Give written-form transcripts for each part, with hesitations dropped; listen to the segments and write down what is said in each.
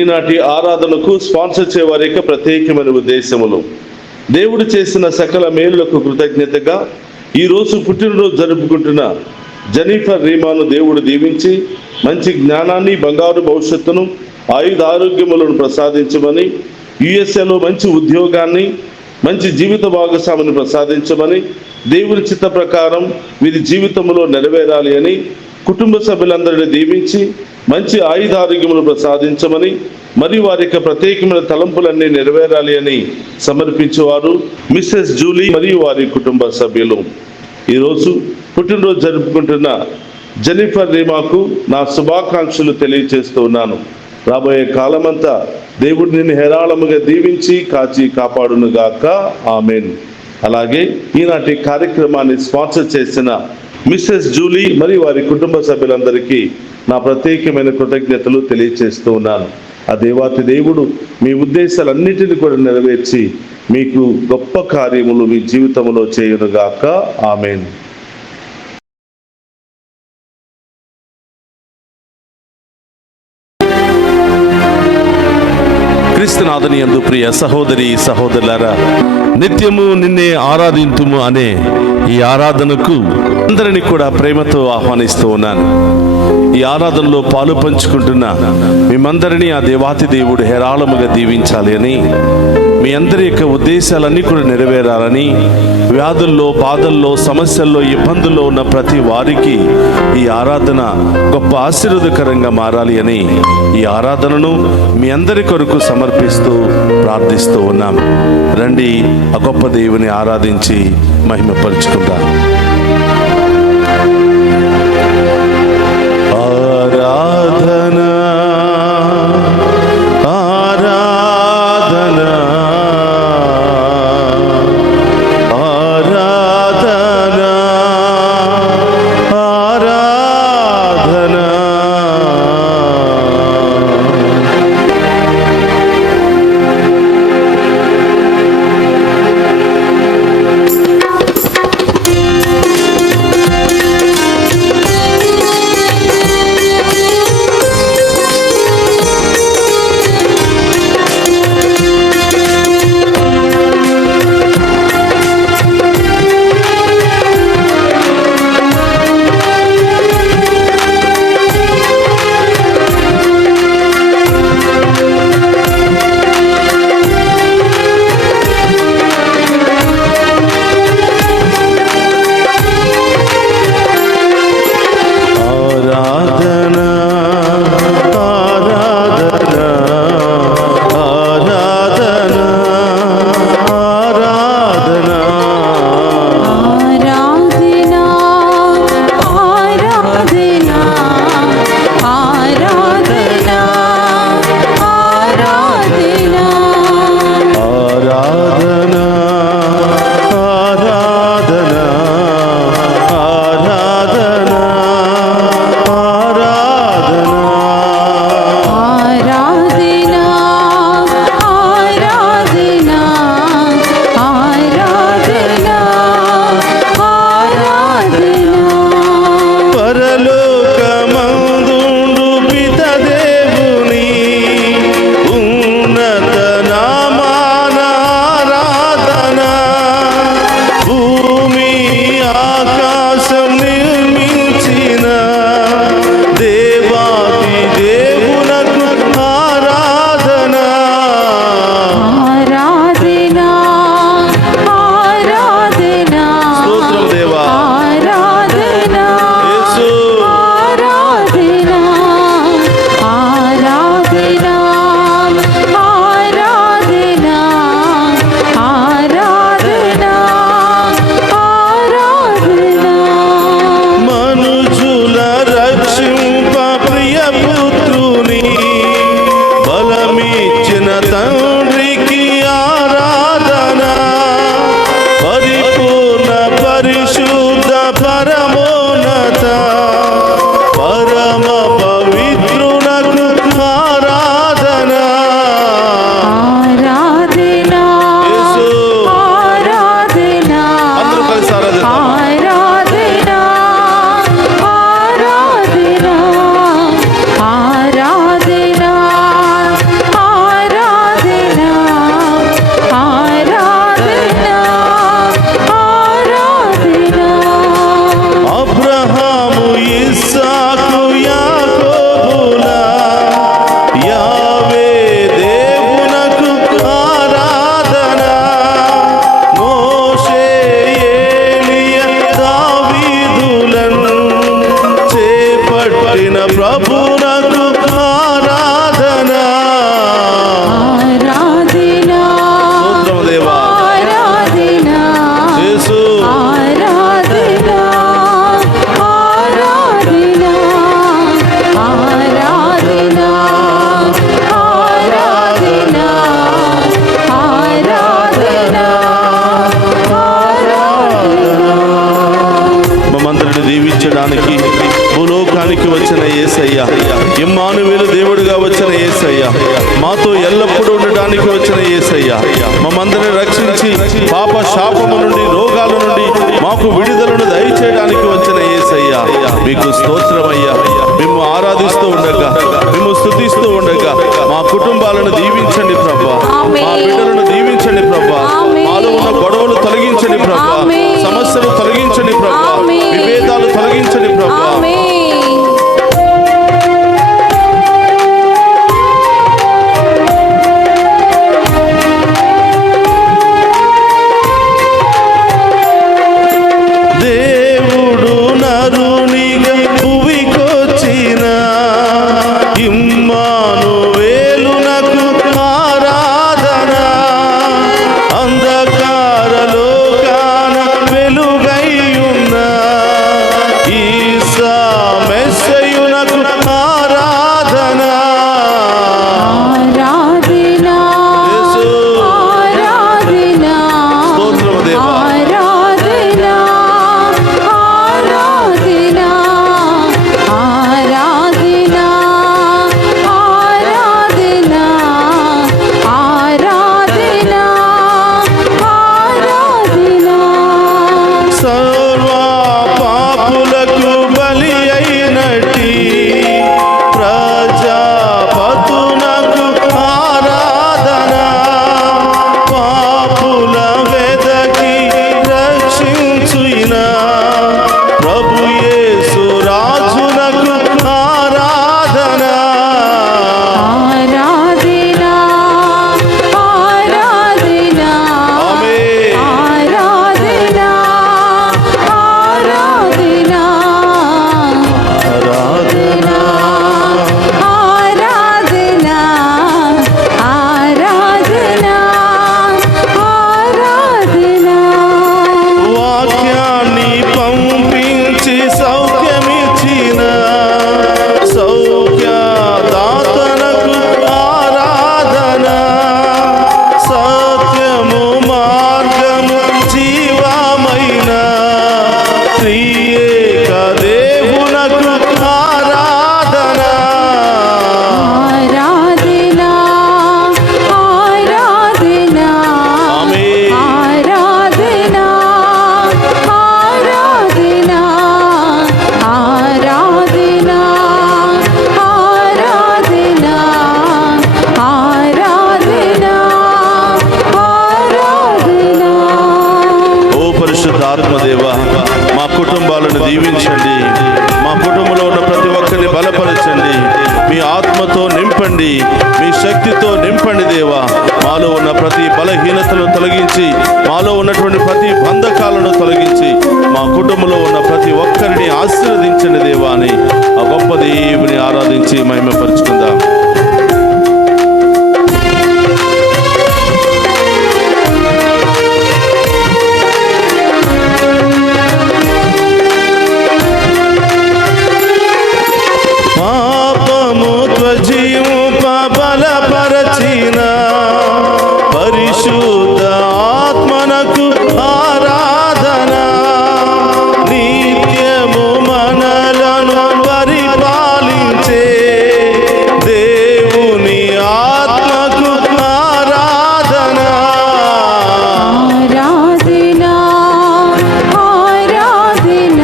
ఈనాటి ఆరాధనకు స్పాన్సర్ చేయవారి యొక్క ప్రత్యేకమైన ఉద్దేశములు, దేవుడు చేసిన సకల మేలులకు కృతజ్ఞతగా ఈరోజు పుట్టినరోజు జరుపుకుంటున్న జెన్నిఫర్ రీమాను దేవుడు దీవించి మంచి జ్ఞానాన్ని, బంగారు భవిష్యత్తును, ఆరోగ్యములను ప్రసాదించమని, యుఎస్ఏలో మంచి ఉద్యోగాన్ని, మంచి జీవిత భాగస్వామిని ప్రసాదించమని, దేవుని చిత్త ప్రకారం వీరి జీవితంలో నెరవేరాలి అని, కుటుంబ సభ్యులందరినీ దీవించి మంచి ఆరోగ్యములు ప్రసాదించమని, మరియు వారి యొక్క ప్రత్యేకమైన తలంపులన్నీ నెరవేరాలి అని సమర్పించేవారు మిస్సెస్ జూలీ మరియు వారి కుటుంబ సభ్యులు. ఈరోజు పుట్టినరోజు జరుపుకుంటున్న జెన్నిఫర్ రీమాకు నా శుభాకాంక్షలు తెలియజేస్తూ ఉన్నాను. రాబోయే కాలమంతా దేవుడు నిన్ను హేరాళముగా దీవించి కాచి కాపాడునుగాక. ఆమెన్. అలాగే ఈనాటి కార్యక్రమాన్ని స్పాన్సర్ చేసిన మిస్సెస్ జూలీ మరియు వారి కుటుంబ సభ్యులందరికీ నా ప్రత్యేకమైన కృతజ్ఞతలు తెలియజేస్తూ ఉన్నాను. ఆ దేవాతి దేవుడు మీ ఉద్దేశాలన్నిటిని కూడా నెరవేర్చి మీకు గొప్ప కార్యములు మీ జీవితంలో చేయునుగాక. ఆమెన్. క్రీస్తునాథుని యందు ప్రియ సహోదరి సహోదరులారా, నిత్యము నిన్నే ఆరాధింతుము అనే ఈ ఆరాధనకు అందరినీ కూడా ప్రేమతో ఆహ్వానిస్తూ ఉన్నాను. ఈ ఆరాధనలో పాలు పంచుకుంటున్న మేమందరినీ ఆ దేవాతి దేవుడు హేరాళముగా దీవించాలి అని, మీ అందరి యొక్క ఉద్దేశాలన్నీ కూడా నెరవేరాలని, వ్యాధుల్లో, బాధల్లో, సమస్యల్లో, ఇబ్బందుల్లో ఉన్న ప్రతి వారికి ఈ ఆరాధన గొప్ప ఆశీర్వాదకరంగా మారాలి అని ఈ ఆరాధనను మీ అందరి కొరకు సమర్పిస్తూ ప్రార్థిస్తూ ఉన్నాం. రండి ఆ గొప్ప దేవుని ఆరాధించి మహిమపరుచుకుందాం. ఆరాధన ఇమ్మానువేలు దేవుడిగా వచ్చిన యేసయ్య, మాతో ఎల్లప్పుడూ ఉండడానికి వచ్చిన యేసయ్య, మమ్మందరిని రక్షించి పాప శాపము నుండి రోగాల నుండి మాకు విడుదలను దయచేయడానికి వచ్చిన యేసయ్య, మీకు స్తోత్రమయ్యా. మేము ఆరాధిస్తూ ఉండగా, మేము స్తుతిస్తూ ఉండగా మా కుటుంబాలను దీవించండి ప్రభా, మా బిడ్డలను దీవించండి ప్రభా, మాలో ఉన్న గొడవలు తొలగించండి ప్రభా, సమస్యలు తొలగించండి ప్రభా, విభేదాలు తొలగించండి ప్రభా. ఆత్మదేవా, మా కుటుంబాలను దీవించండి, మా కుటుంబంలో ఉన్న ప్రతి ఒక్కరిని బలపరచండి, మీ ఆత్మతో నింపండి, మీ శక్తితో నింపండి దేవా. మాలో ఉన్న ప్రతి బలహీనతను తొలగించి, మాలో ఉన్నటువంటి ప్రతి బంధకాలను తొలగించి, మా కుటుంబంలో ఉన్న ప్రతి ఒక్కరిని ఆశీర్వదించండి దేవా అని ఆ గొప్ప దేవుని ఆరాధించి మహిమపరుచుకుందాం. బలపరచిన పరిశుద్ధ ఆత్మనకు ఆరాధన, నిత్యము మనలను పరిపాలించే దేవుని ఆత్మకు ఆరాధన. ఆరాధన ఆరాధన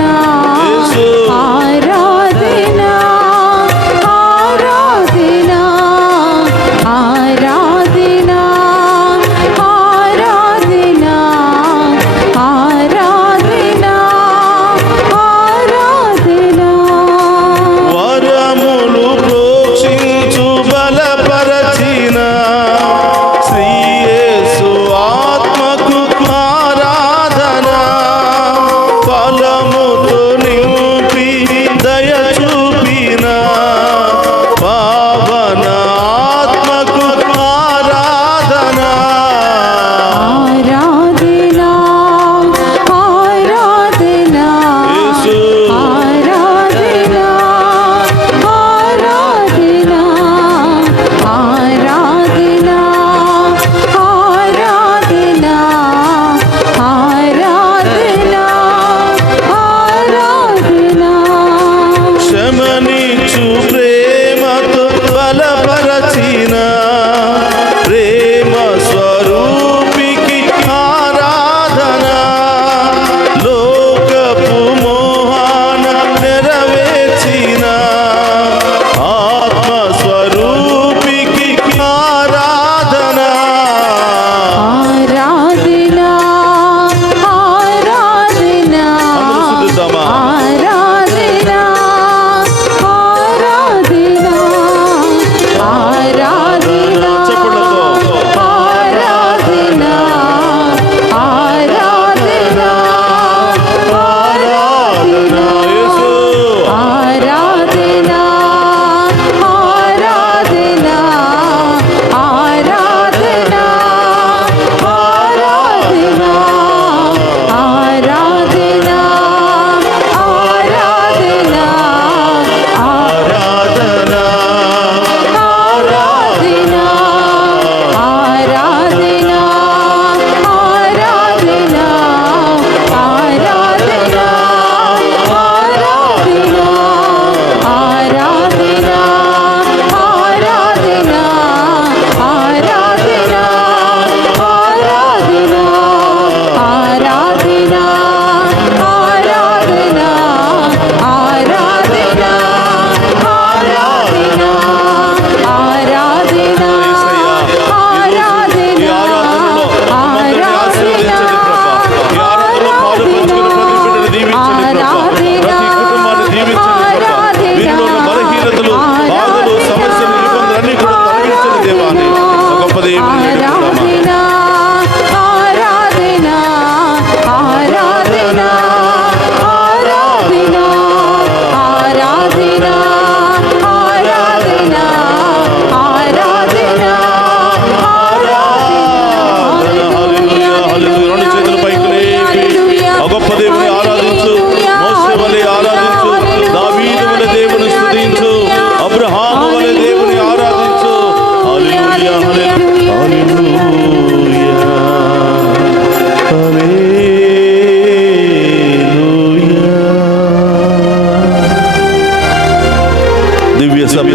ఆరాధన ఆరాధన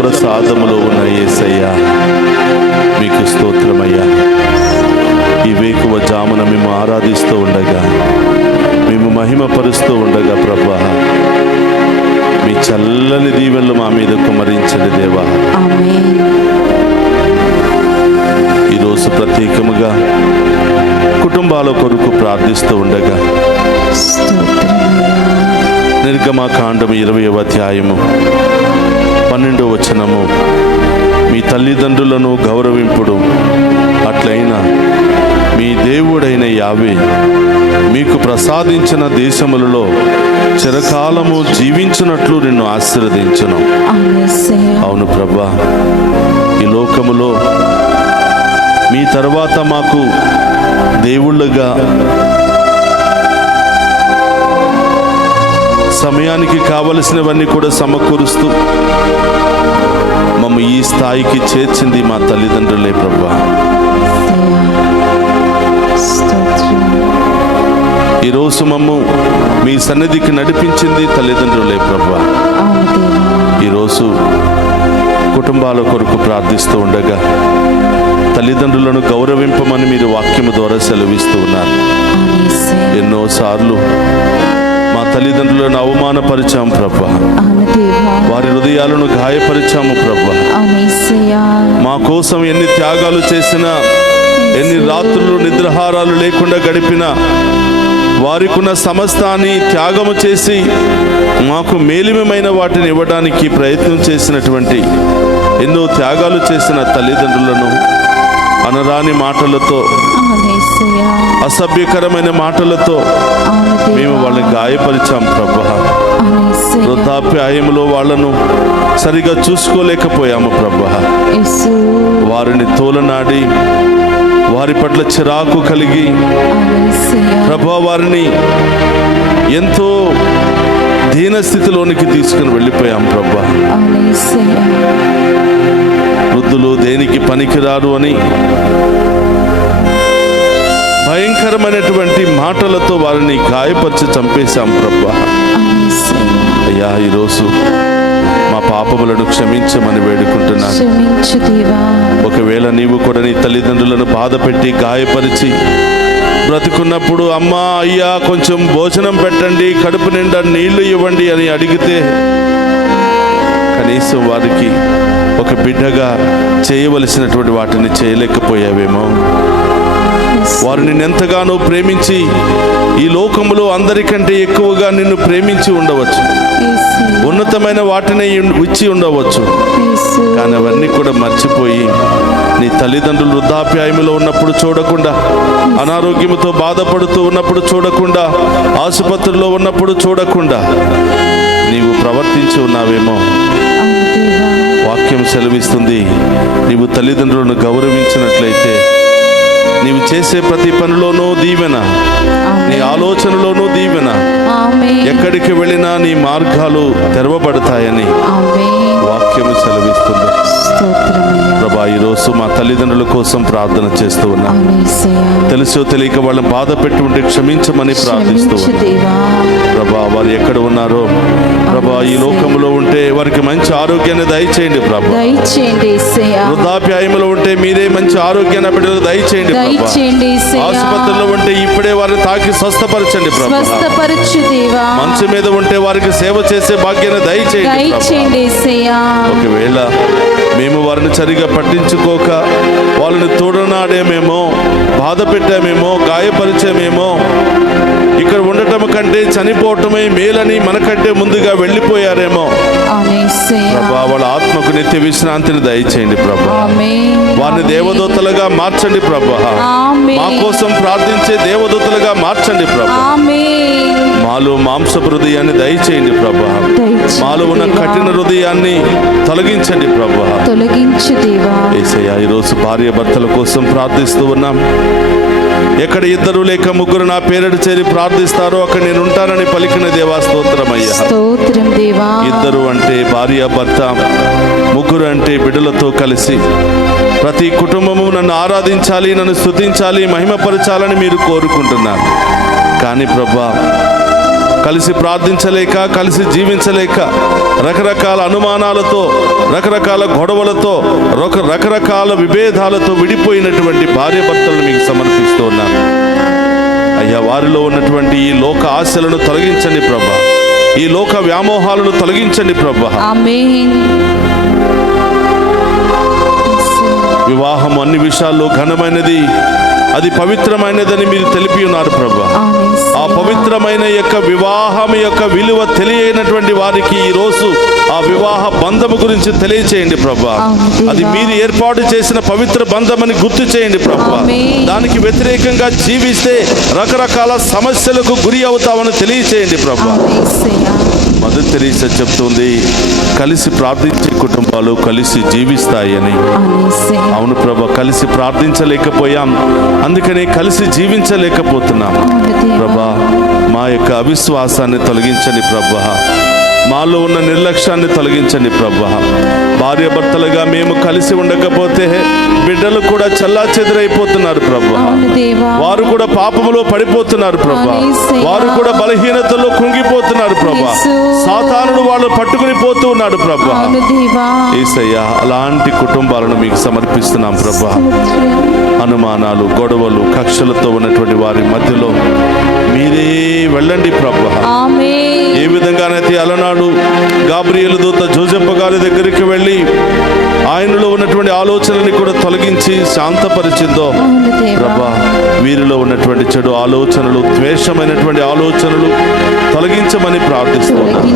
ప్రసాదములో ఉన్న యేసయ్యా, మీకు స్తోత్రమయ్యా. ఈ వేకువ జామున మేము ఆరాధిస్తూ ఉండగా, మేము మహిమపరుస్తూ ఉండగా ప్రభువా, మీ చల్లని దీవెనలు మా మీద కుమ్మరించండి దేవా. ఈరోజు ప్రత్యేకముగా కుటుంబాల కొరకు ప్రార్థిస్తూ ఉండగా, నిర్గమకాండం 20వ అధ్యాయము 12వ వచనము, మీ తల్లిదండ్రులను గౌరవింపుడు, అట్లయినా మీ దేవుడైన యావే మీకు ప్రసాదించిన దేశములలో చిరకాలము జీవించినట్లు నిన్ను ఆశీర్వదించును. అవును ప్రభా, ఈ లోకములో మీ తర్వాత మాకు దేవుళ్ళుగా సమయానికి కావలసినవన్నీ కూడా సమకూరుస్తూ మమ్మ ఈ స్థాయికి చేర్చింది మా తల్లిదండ్రులే ప్రభా. ఈరోజు మమ్ము మీ సన్నిధికి నడిపించింది తల్లిదండ్రులే ప్రభా. ఈరోజు కుటుంబాల కొరకు ప్రార్థిస్తూ ఉండగా తల్లిదండ్రులను గౌరవింపమని మీరు వాక్యము ద్వారా సెలవిస్తూ ఉన్నారు. ఎన్నోసార్లు మా తల్లిదండ్రులను అవమానపరిచాము ప్రభా, వారి హృదయాలను గాయపరిచాము ప్రభా. మా కోసం ఎన్ని త్యాగాలు చేసినా, ఎన్ని రాత్రులు నిద్రాహారాలు లేకుండా గడిపినా, వారికున్న సమస్తాన్ని త్యాగము చేసి మాకు మేలిమైన వాటిని ఇవ్వడానికి ప్రయత్నం చేసినటువంటి, ఎన్నో త్యాగాలు చేసిన తల్లిదండ్రులను అనరాని మాటలతో, అసభ్యకరమైన మాటలతో మేము వాళ్ళని గాయపరిచాం ప్రభా. వృద్ధాప్యాయములో వాళ్ళను సరిగా చూసుకోలేకపోయాము ప్రభా. వారిని తోలనాడి, వారి పట్ల చిరాకు కలిగి ప్రభా, వారిని ఎంతో దీనస్థితిలోనికి తీసుకుని వెళ్ళిపోయాం ప్రభా. వృద్ధులు దేనికి పనికిరారు అని భయంకరమైనటువంటి మాటలతో వారిని గాయపరిచి చంపేశాం ప్రభా. అయ్యా, ఈరోజు మా పాపములను క్షమించమని వేడుకుంటున్నాను. ఒకవేళ నీవు కూడా నీ తల్లిదండ్రులను బాధ పెట్టి గాయపరిచి బ్రతుకున్నప్పుడు అమ్మా అయ్యా కొంచెం భోజనం పెట్టండి, కడుపు నిండా నీళ్లు ఇవ్వండి అని అడిగితే కనీసం వారికి ఒక బిడ్డగా చేయవలసినటువంటి వాటిని చేయలేకపోయావేమో. వారిని ఎంతగానో ప్రేమించి ఈ లోకములో అందరికంటే ఎక్కువగా నిన్ను ప్రేమించి ఉండవచ్చు, ఉన్నతమైన వాటిని ఇచ్చి ఉండవచ్చు. కానీ అవన్నీ కూడా మర్చిపోయి నీ తల్లిదండ్రులు వృద్ధాప్యాయములో ఉన్నప్పుడు చూడకుండా, అనారోగ్యంతో బాధపడుతూ ఉన్నప్పుడు చూడకుండా, ఆసుపత్రిలో ఉన్నప్పుడు చూడకుండా నీవు ప్రవర్తించి ఉన్నావేమో. వాక్యం సెలవిస్తుంది, నీవు తల్లిదండ్రులను గౌరవించినట్లయితే నీవు చేసే ప్రతి పనిలోనూ దీవెన, నీ ఆలోచనలోనూ దీవెన, ఎక్కడికి వెళ్ళినా నీ మార్గాలు తెరవబడతాయని వాక్యము సెలవిస్తుంది. ప్రభా, ఈరోజు మా తల్లిదండ్రుల కోసం ప్రార్థన చేస్తూ ఉన్నా. తెలుసో తెలియక వాళ్ళని బాధ పెట్టి ఉంటే క్షమించమని ప్రార్థిస్తూ ఉన్నా. ప్రభా, వారు ఎక్కడ ఉన్నారో ప్రభా, ఈ లోకంలో ఉంటే వారికి మంచి ఆరోగ్యాన్ని దయచేయండి ప్రభా. వృద్ధాప్యాయములో ఉంటే మీరే మంచి ఆరోగ్యాన్ని బిడ్డలు దయచేయండి ప్రభా. ఆసుపత్రిలో ఉంటే ఇప్పుడే వారిని తాకి స్వస్థపరచండి ప్రభా. మంచు మీద ఉంటే వారికి సేవ చేసే భాగ్యాన్ని దయచేయండి. ఒకవేళ మేము వారిని సరిగా పట్టించుకోక వాళ్ళని తోడనాడేమేమో, బాధ పెట్టామేమో, గాయపరిచామేమో, ఇక్కడ ఉండటం కంటే చనిపోవటమే మేలని మనకంటే ముందుగా వెళ్ళిపోయారేమో. ప్రభా, వాళ్ళ ఆత్మకు నిత్య విశ్రాంతిని దయచేయండి ప్రభా. వారిని దేవదూతలుగా మార్చండి ప్రభా. మా కోసం ప్రార్థించే దేవదూతలుగా మార్చండి ప్రభా. మాలో మాంసపు హృదయాన్ని దయచేయండి ప్రభా. మాలో ఉన్న కఠిన హృదయాన్ని తొలగించండి ప్రభా. యేసయ్యా, ఈరోజు భార్య భర్తల కోసం ప్రార్థిస్తూ ఉన్నాం. ఎక్కడ ఇద్దరు లేక ముగ్గురు నా పేరట చేరి ప్రార్థిస్తారో అక్కడ నేను ఉంటానని పలికిన దేవా స్తోత్రమయ్యా. ఇద్దరు అంటే భార్య భర్త, ముగ్గురు అంటే బిడ్డలతో కలిసి ప్రతి కుటుంబము నన్ను ఆరాధించాలి, నన్ను స్తుతించాలి, మహిమపరచాలని మీరు కోరుకుంటున్నారు. కానీ ప్రభా, కలిసి ప్రార్థించలేక, కలిసి జీవించలేక రకరకాల అనుమానాలతో, రకరకాల గొడవలతో, రకరకాల విభేదాలతో విడిపోయినటువంటి భార్యాభర్తలను మీకు సమర్పిస్తూ ఉన్నాను అయ్యా. వారిలో ఉన్నటువంటి ఈ లోక ఆశలను తొలగించండి ప్రభా, ఈ లోక వ్యామోహాలను తొలగించండి ప్రభా. ఆమేన్. వివాహం అన్ని విషయాల్లో ఘనమైనది, అది పవిత్రమైనదని మీరు తెలిపి ఉన్నారు ప్రభా. ఆ పవిత్రమైన యొక్క వివాహం యొక్క విలువ తెలియనటువంటి వారికి ఈ రోజు ఆ వివాహ బంధము గురించి తెలియచేయండి ప్రభా. అది మీరు ఏర్పాటు చేసిన పవిత్ర బంధమని గుర్తు చేయండి ప్రభా. దానికి వ్యతిరేకంగా జీవిస్తే రకరకాల సమస్యలకు గురి అవుతామని తెలియచేయండి ప్రభా. మదర్ తెరీసా చెప్తుంది, కలిసి ప్రార్థించే కుటుంబాలు కలిసి జీవిస్తాయని. అవును ప్రభా, కలిసి ప్రార్థించలేకపోయాం, అందుకనే కలిసి జీవించలేకపోతున్నాం ప్రభా. మా యొక్క అవిశ్వాసాన్ని తొలగించండి ప్రభా, మాలో ఉన్న నిర్లక్ష్యాన్ని తొలగించండి ప్రభా. భార్యాభర్తలుగా మేము కలిసి ఉండకపోతే బిడ్డలు కూడా చెల్లాచెదురైపోతున్నారు ప్రభా. వారు కూడా పాపములో పడిపోతున్నారు ప్రభా. వారు కూడా బలహీనతలో కృంగిపోతున్నారు ప్రభా. సాతానుడు వాళ్ళు పట్టుకుని పోతూ ఉన్నాడు ప్రభా. యేసయ్యా, అలాంటి కుటుంబాలను మీకు సమర్పిస్తున్నాం ప్రభా. అనుమానాలు, గొడవలు, కక్షలతో ఉన్నటువంటి వారి మధ్యలో మీరే వెళ్ళండి ప్రభా. ఏ విధంగానైతే అలనాడు గాబ్రియేలు దూత జోసెఫ్ గారి దగ్గరికి వెళ్ళి ఆయనలో ఉన్నటువంటి ఆలోచనని కూడా తొలగించి శాంతపరిచిందో ప్రభా, వీరిలో ఉన్నటువంటి చెడు ఆలోచనలు, ద్వేషమైనటువంటి ఆలోచనలు తొలగించమని ప్రార్థిస్తున్నాను.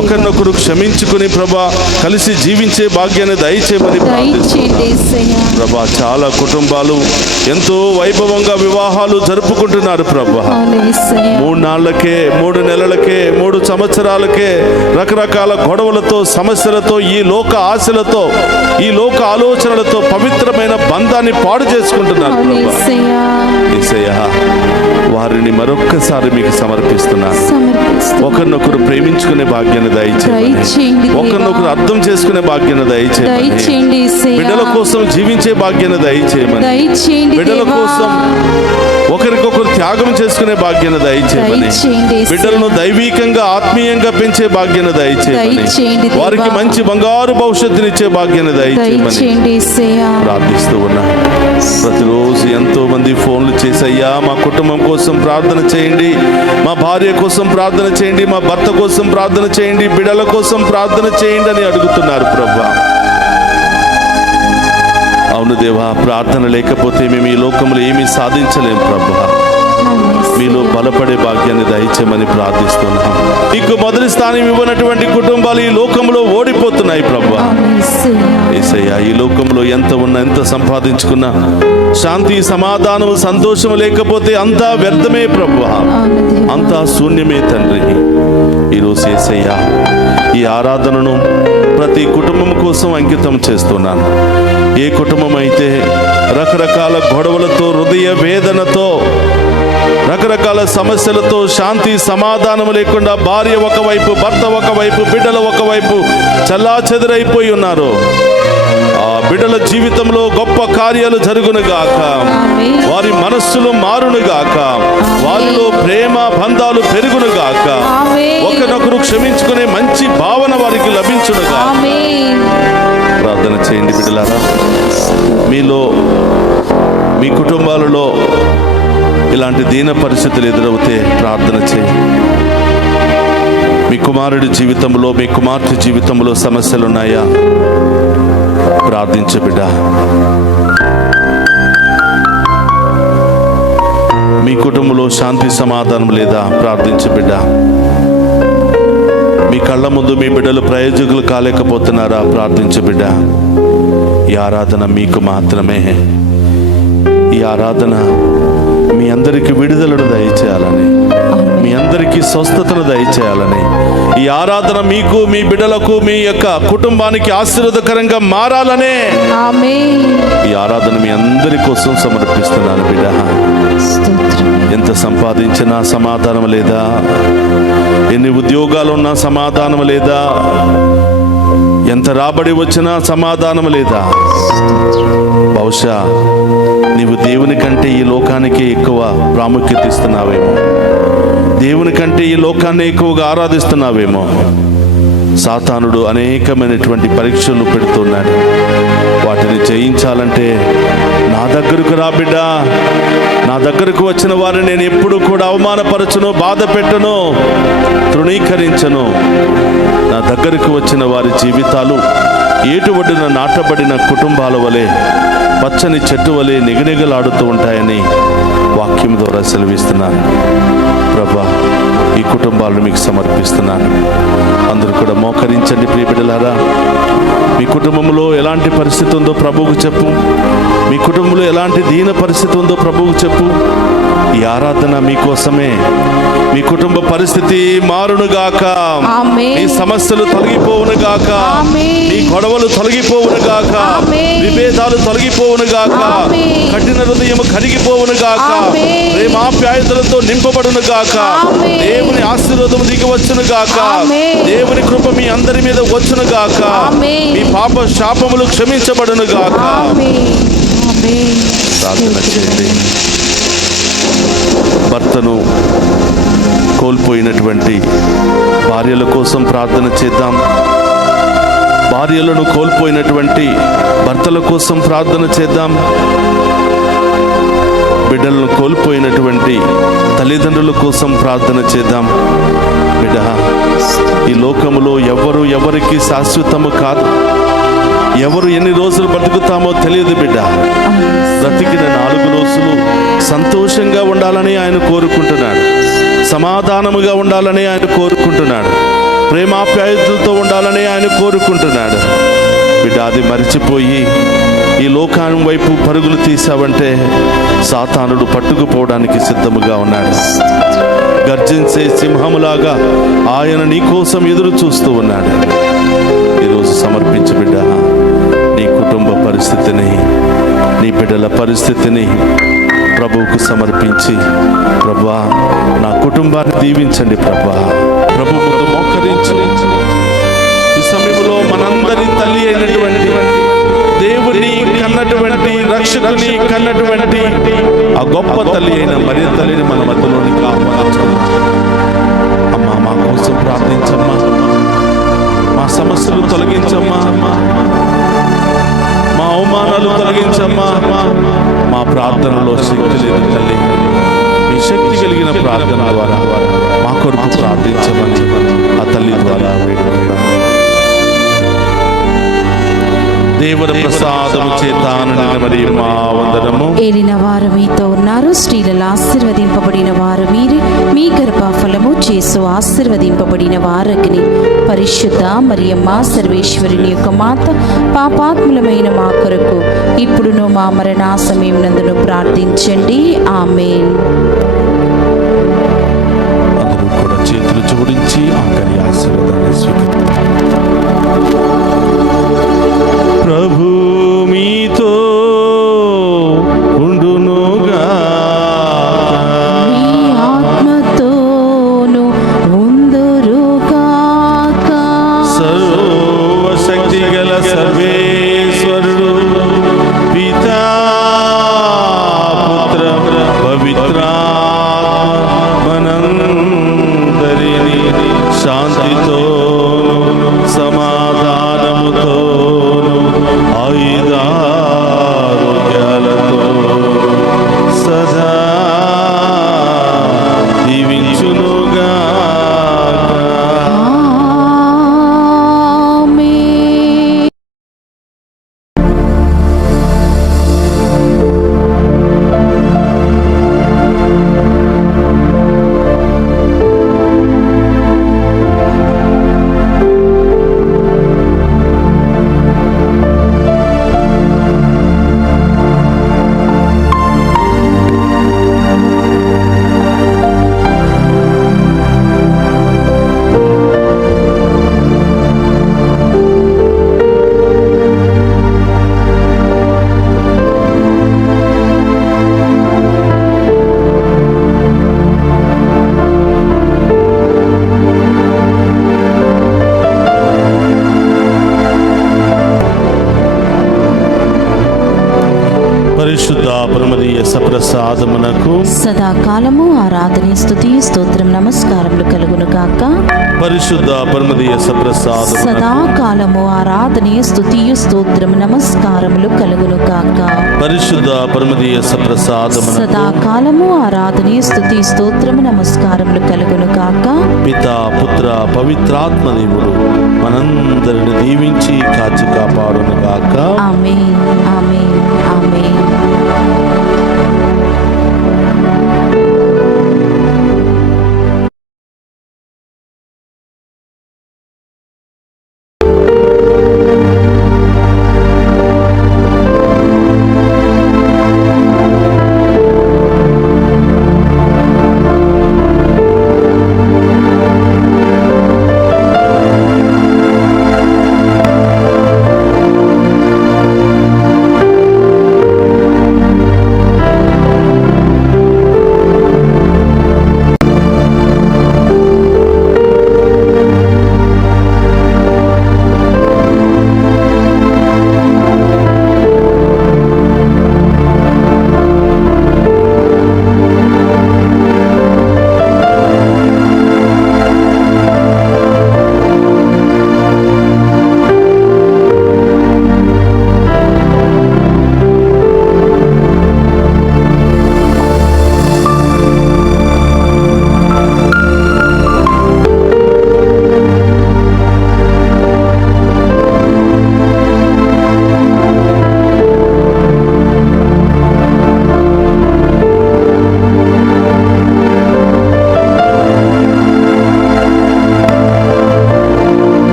ఒకరినొకరు క్షమించుకుని ప్రభా కలిసి జీవించే భాగ్యాన్ని దయచేయమని ప్రార్థిస్తున్నాను ప్రభా. చాలా కుటుంబాలు ఎంతో వైభవంగా వివాహాలు జరుపుకుంటున్నారు ప్రభా. 3 నాళ్ళకే, 3 నెలలకే, 3 సంవత్సరాలకే రకరకాల గొడవలతో, సమస్యలతో, ఈ లోక ఆశలతో, ఈ లోక ఆలోచనలతో పవిత్రమైన బంధాన్ని పాడు చేసుకుంటున్నారు ప్రభా. యేసయ్యా, వారిని మరొక్కసారి మీకు సమర్పిస్తున్నాను. ఒకరినొకరు ప్రేమించుకునే భాగ్యాన్ని దయచేయండి. ఒకరినొకరు అర్థం చేసుకునే భాగ్యాన్ని దయచేయండి. బిడ్డల కోసం జీవించే భాగ్యాన్ని దయచేయమని, బిడ్డల కోసం ఒకరికొకరు త్యాగం చేసుకునే భాగ్యాన్ని దయచేయమని, బిడ్డలను దైవీకంగా, ఆత్మీయంగా పెంచే భాగ్యాన్ని దయచేయమని, వారికి మంచి బంగారు భవిష్యత్తునిచ్చే భాగ్యాన్ని దయచేయమని ప్రార్థిస్తూ ఉన్నా. ప్రతిరోజు ఎంతో మంది ఫోన్లు చేసి, అయ్యా మా కుటుంబం కోసం ప్రార్థన చేయండి, మా భార్య కోసం ప్రార్థన చేయండి, మా భర్త కోసం ప్రార్థన చేయండి, బిడ్డల కోసం ప్రార్థన చేయండి అని అడుగుతున్నారు ప్రభా. అవును దేవా, ప్రార్థన లేకపోతే మేము ఈ లోకంలో ఏమీ సాధించలేం ప్రభా. మీలో బలపడే భాగ్యాన్ని దయచేయమని ప్రార్థిస్తున్నాం. నీకు మొదటి స్థానం ఇవ్వనటువంటి కుటుంబాలు ఈ లోకంలో ఓడిపోతున్నాయి ప్రభా. యేసయ్యా, ఈ లోకంలో ఎంత ఉన్నా, ఎంత సంపాదించుకున్నా శాంతి, సమాధానం, సంతోషం లేకపోతే అంతా వ్యర్థమే ప్రభా, అంతా శూన్యమే తండ్రి. ఈరోజు యేసయ్యా, ఈ ఆరాధనను ప్రతి కుటుంబం కోసం అంకితం చేస్తున్నాను. ఏ కుటుంబం అయితే రకరకాల గొడవలతో, హృదయ వేదనతో, రకరకాల సమస్యలతో, శాంతి సమాధానం లేకుండా భార్య ఒకవైపు, భర్త ఒకవైపు, బిడ్డలు ఒకవైపు చెల్లాచెదురైపోయి ఉన్నారు, ఆ బిడ్డల జీవితంలో గొప్ప కార్యాలు జరుగునుగాక, వారి మనస్సులు మారునుగాక, వారిలో ప్రేమ బంధాలు పెరుగునుగాక, ఒకరినొకరు క్షమించుకునే మంచి భావన వారికి లభించునుగా. ప్రార్థన చేయండి బిడ్డలారా. మీలో, మీ కుటుంబాలలో ఇలాంటి దీన పరిస్థితులు ఎదురవుతే ప్రార్థన చేయండి. మీ కుమారుడి జీవితంలో, మీ కుమార్తె జీవితంలో సమస్యలు ఉన్నాయా? ప్రార్థించు బిడ్డ. మీ కుటుంబంలో శాంతి సమాధానం లేదా? ప్రార్థించు బిడ్డ. మీ కళ్ళ ముందు మీ బిడ్డలు ప్రయోజకులు కాలేకపోతున్నారా? ప్రార్థించు బిడ్డ. ఈ ఆరాధన మీకు మాత్రమే. ఈ ఆరాధన మీ అందరికీ విడుదలను దయచేయాలని, మీ అందరికీ స్వస్థతను దయచేయాలని, ఈ ఆరాధన మీకు, మీ బిడ్డలకు, మీ యొక్క కుటుంబానికి ఆశీర్వాదకరంగా మారాలనే ఈ ఆరాధన మీ అందరి కోసం సమర్పిస్తున్నాను బిడ్డ. ఎంత సంపాదించినా సమాధానం లేదా? ఎన్ని ఉద్యోగాలు ఉన్నా సమాధానం లేదా? ఎంత రాబడి వచ్చినా సమాధానం లేదా? బహుశా నీవు దేవుని కంటే ఈ లోకానికి ఎక్కువ ప్రాముఖ్యత ఇస్తున్నావేమో, దేవుని కంటే ఈ లోకాన్ని ఎక్కువగా ఆరాధిస్తున్నావేమో. సాతానుడు అనేకమైనటువంటి పరీక్షలు పెడుతున్నాడు. వాటిని జయించాలంటే నా దగ్గరకు రా బిడ్డ, నా దగ్గరకు వచ్చిన వారిని నేను ఎప్పుడు కూడా అవమానపరచను, బాధ పెట్టను, తృణీకరించను. నా దగ్గరకు వచ్చిన వారి జీవితాలు ఏటు ఒడ్డున నాటబడిన కుటుంబాల వలె, పచ్చని చెట్టు వలె నిగనిగలాడుతూ ఉంటాయని వాక్యం ద్వారా సెలవిస్తున్నాను. ప్రభా, ఈ కుటుంబాలను మీకు సమర్పిస్తున్నాను. అందరూ కూడా మోకరించండి ప్రియ బిడ్డలారా. మీ కుటుంబంలో ఎలాంటి పరిస్థితి ఉందో ప్రభువుకు చెప్పు. మీ కుటుంబంలో ఎలాంటి దీన పరిస్థితి ఉందో ప్రభువుకు చెప్పు. ఈ ఆరాధన మీకోసమే. మీ కుటుంబ పరిస్థితి మారునుగాక, మీ సమస్యలు తొలగిపోవునుగాక, మీ గొడవలు తొలగిపోవునుగాక, విభేదాలు తొలగిపోవునుగాక, కఠిన హృదయం కరిగిపోవునుగాక, ప్రేమాప్యాయతలతో నింపబడునుగాక, దేవుని ఆశీర్వాదం దిగి వచ్చునుగాక, దేవుని కృప మీ అందరి మీద వచ్చునుగాక, మీ పాప శాపములు క్షమించబడునుగాక. ప్రార్థన చేయండి. భర్తను కోల్పోయినటువంటి భార్యల కోసం ప్రార్థన చేద్దాం. భార్యలను కోల్పోయినటువంటి భర్తల కోసం ప్రార్థన చేద్దాం. బిడ్డలను కోల్పోయినటువంటి తల్లిదండ్రుల కోసం ప్రార్థన చేద్దాం. బిడ్డ, ఈ లోకములో ఎవరికి శాశ్వతము కాదు. ఎవరు ఎన్ని రోజులు బ్రతుకుతామో తెలియదు బిడ్డ. బ్రతికిన 4 రోజులు సంతోషంగా ఉండాలని ఆయన కోరుకుంటున్నాడు. సమాధానముగా ఉండాలని ఆయన కోరుకుంటున్నాడు. ప్రేమాప్యాయతలతో ఉండాలని ఆయన కోరుకుంటున్నాడు. బిడ్డ, అది మరిచిపోయి ఈ లోకాన్ని వైపు పరుగులు తీసావంటే సాతానుడు పట్టుకుపోవడానికి సిద్ధముగా ఉన్నాడు. గర్జించే సింహములాగా ఆయన నీ కోసం ఎదురు చూస్తూ ఉన్నాడు. ఈరోజు సమర్పించు బిడ్డ. నీ కుటుంబ పరిస్థితిని, నీ బిడ్డల పరిస్థితిని ప్రభువుకు సమర్పించి, ప్రభువా నా కుటుంబాన్ని దీవించండి ప్రభా. ప్రభు ముందు మోకరించి ఈ సమయంలో మనందరి తల్లి అయినటువంటి, దేవుని కన్నటువంటి, రక్షకుని కన్నటువంటి ఆ గొప్ప తల్లి అయిన మరి తల్లిని మన మధ్యలోనికి ఆహ్వానించండి. అమ్మా, మా కోసం ప్రార్థించమ్మా. మా సమస్యలు తొలగించమ్మా. మా అవమానాలు తొలగించమ్మా. మా ప్రార్థనలో శక్తి లేదు తల్లి. మీ శక్తి కలిగిన ప్రార్థన ద్వారా మా కొరకు ప్రార్థించమని ఆ తల్లి ద్వారా వేడుకుంటాం. దేవుని ప్రసాదము చేత మరి మా వందనము. ఏలిన వారు మీతో ఉన్నారు, స్త్రీలలో ఆశీర్వదింపబడిన వారు మీరే, మీ గర్భఫలము చేసు ఆశీర్వదింపబడిన వారగ్ని. పరిశుద్ధ మరియమ్మ సర్వేశ్వరుని యొక్క మాత, పాపాత్ములమైన మా కొరకు ఇప్పుడును మా మరణ సమయం నందును ప్రార్థించండి. ఆమేన్. అందరూ కూడా చేతులు జోడించి ఆఖరి ఆశీర్వాదాన్ని స్వీకరించారు. ప్రభు మీతో ఉండునుగా, మీ ఆత్మతోను ఉందురుగాక. సర్వశక్తి గల సర్వేశ్వరుడు పితా పుత్ర పవిత్రాత్మ మనందరినీ శాంతితో ప్రసాదమునకు సదాకాలము ఆరాధన స్తుతి స్తోత్రం నమస్కారములు కలుగును గాక. పరిశుద్ధ పరమదీయ ప్రసాదమునకు సదాకాలము ఆరాధన స్తుతియు స్తోత్రం నమస్కారములు కలుగును గాక. పరిశుద్ధ పరమదీయ ప్రసాదమునకు సదాకాలము ఆరాధన స్తుతి స్తోత్రము నమస్కారములు కలుగును గాక. పితా పుత్ర పవిత్రాత్మ దేవుడు మనందరిని దీవించి కాచి కాపాడును గాక. ఆమేన్.